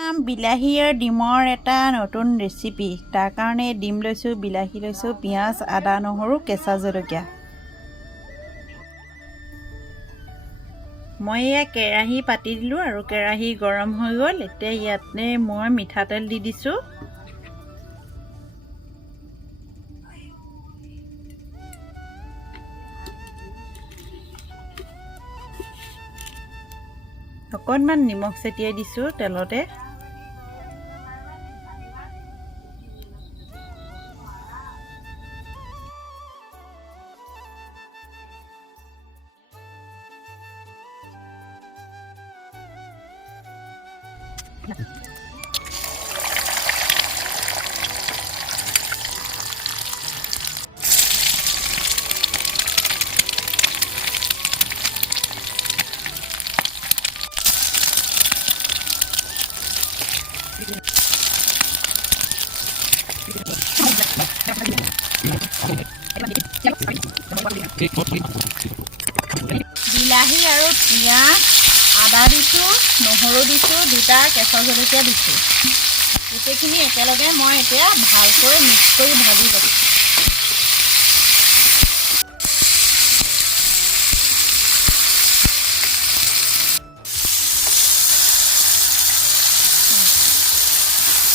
বিলাহী আৰু ডিমৰ এটা নতুন ৰেচিপি। তাৰ কাৰণে ডিম লৈছোঁ, বিলাহী লৈছোঁ, পিঁয়াজ, আদা, নহৰু, কেঁচা জলকীয়া। মই এয়া কেৰাহী পাতি দিলোঁ আৰু কেৰাহী গৰম হৈ গ'ল। এতিয়া ইয়াতে মই মিঠাতেল দি দিছোঁ। অকণমান নিমখ ছটিয়াই দিছোঁ তেলতে। বিলাহী আৰু পিঁয়াজ, আদা দিছোঁ, নহৰু দিছোঁ, দুটা কেঁচা জলকীয়া দিছোঁ। গোটেইখিনি একেলগে মই এতিয়া ভালকৈ মিক্স কৰি ভাজি ল'ম।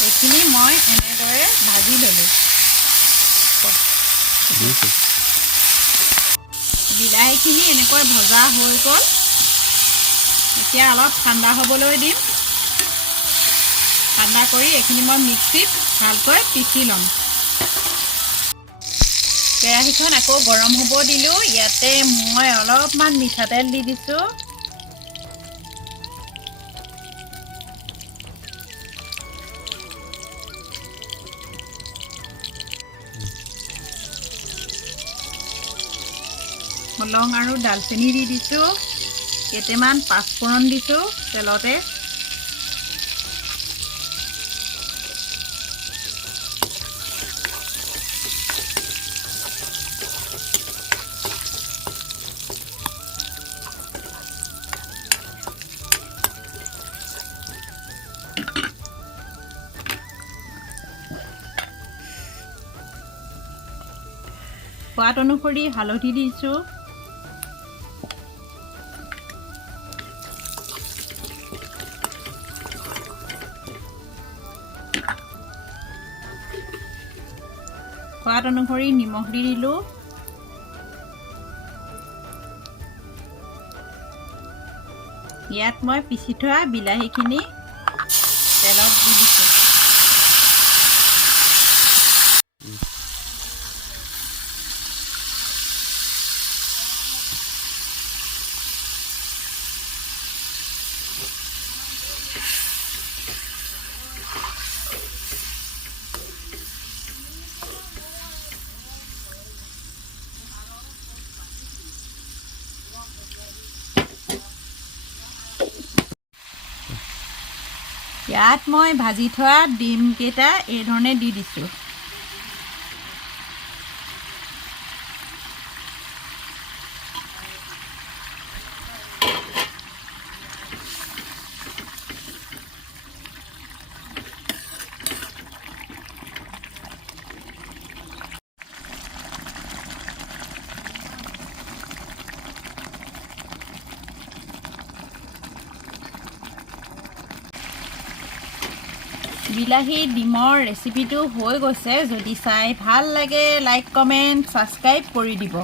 এইখিনি মই এনেদৰে ভাজি ল'লোঁ। বিলাহীখিনি এনেকৈ ভজা হৈ গ'ল। এতিয়া অলপ ঠাণ্ডা হ'বলৈ দিম। ঠাণ্ডা কৰি এইখিনি মই মিক্সিত ভালকৈ পিচি ল'ম। কেৰাহীখন আকৌ গৰম হ'ব দিলোঁ। ইয়াতে মই অলপমান মিঠাতেল দি দিছোঁ। লং আৰু ডালচেনি দি দিছোঁ। কেইটামান পাঁচফোৰণ দিছোঁ তেলতে। সোৱাদ অনুসৰি হালধি দিছোঁ। সোৱাদ অনুসৰি নিমখ দি দিলোঁ। ইয়াত মই পিচি থোৱা বিলাহীখিনি তেলত দি দিছোঁ। ইয়াত মই ভাজি থোৱা ডিমকেইটা এইধৰণে দি দিছোঁ। বিলাহী ডিমৰ ৰেচিপিটো হৈ গৈছে। যদি চাই ভাল লাগে লাইক, কমেণ্ট, ছাবস্ক্ৰাইব কৰি দিব।